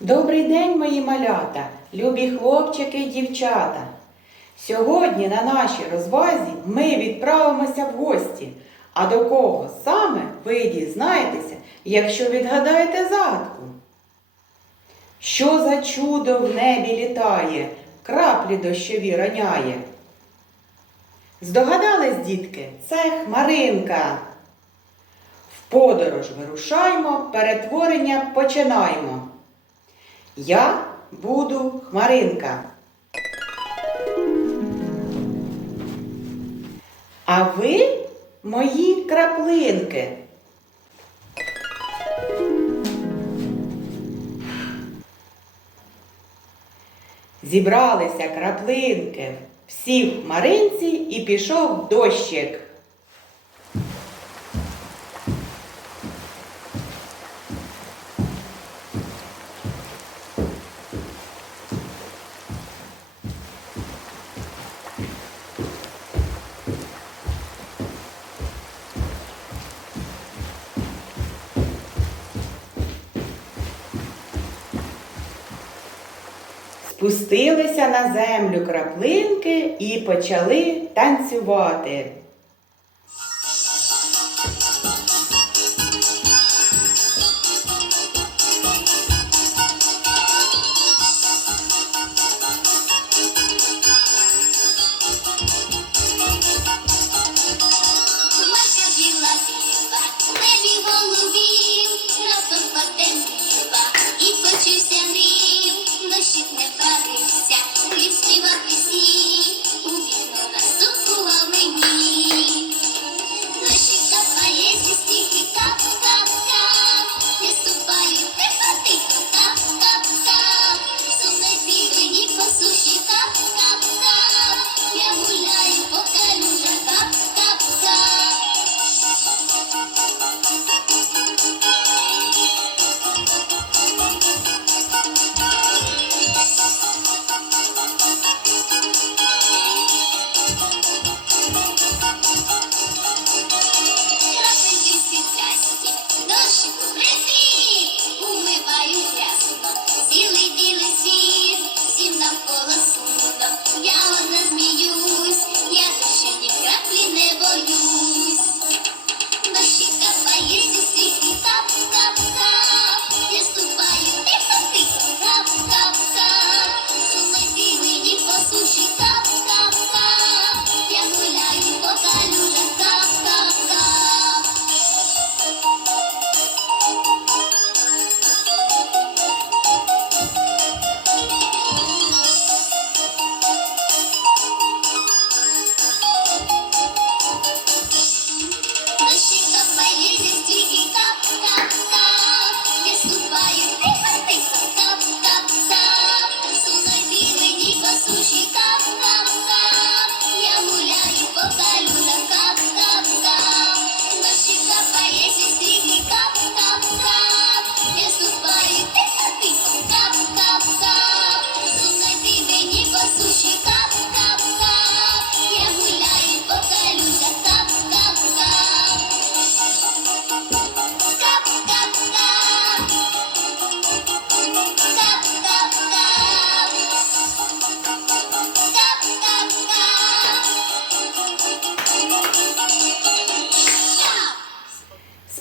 Добрий день, мої малята, любі хлопчики і дівчата. Сьогодні на нашій розвазі ми відправимося в гості. А до кого саме ви дізнаєтеся, якщо відгадаєте загадку? Що за чудо в небі літає, краплі дощові роняє? Здогадались, дітки, це хмаринка. В подорож вирушаймо, перетворення починаємо. Я буду хмаринка. А ви мої краплинки. Зібралися краплинки всі в хмаринці і пішов дощик. Спустилися на землю краплинки і почали танцювати.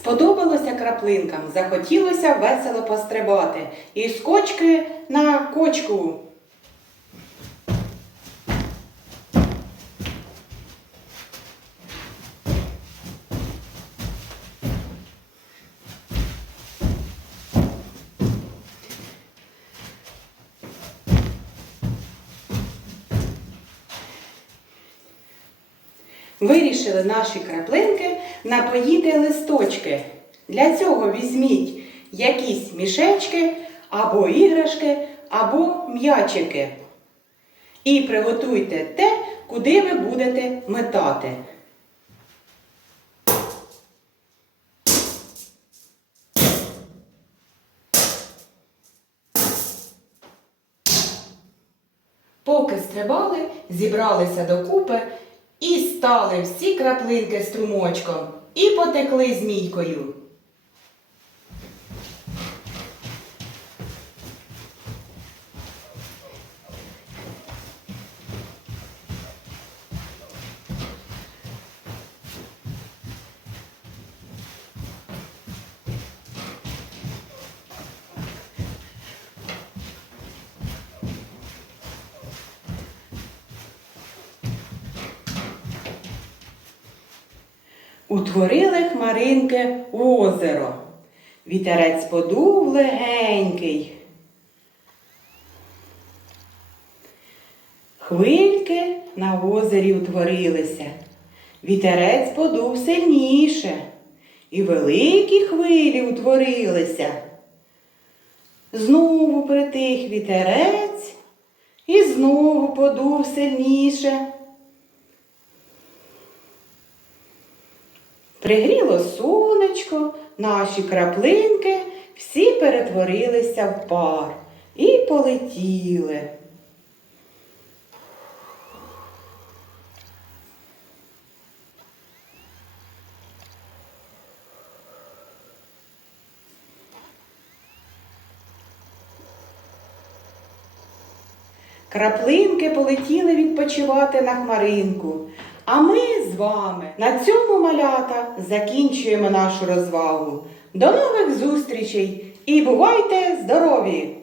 Сподобалося краплинкам, захотілося весело пострибати. І з кочки на кочку. Вирішили наші краплинки напоїти листочки. Для цього візьміть якісь мішечки або іграшки, або м'ячики. І приготуйте те, куди ви будете метати. Поки стрибали, зібралися докупи і стали всі краплинки струмочком і потекли змійкою. Утворили хмаринки озеро. Вітерець подув легенький. Хвильки на озері утворилися. Вітерець подув сильніше. І великі хвилі утворилися. Знову притих вітерець і знову подув сильніше. Пригріло сонечко, наші краплинки всі перетворилися в пар і полетіли. Краплинки полетіли відпочивати на хмаринку. А ми з вами на цьому малята закінчуємо нашу розвагу. До нових зустрічей і бувайте здорові!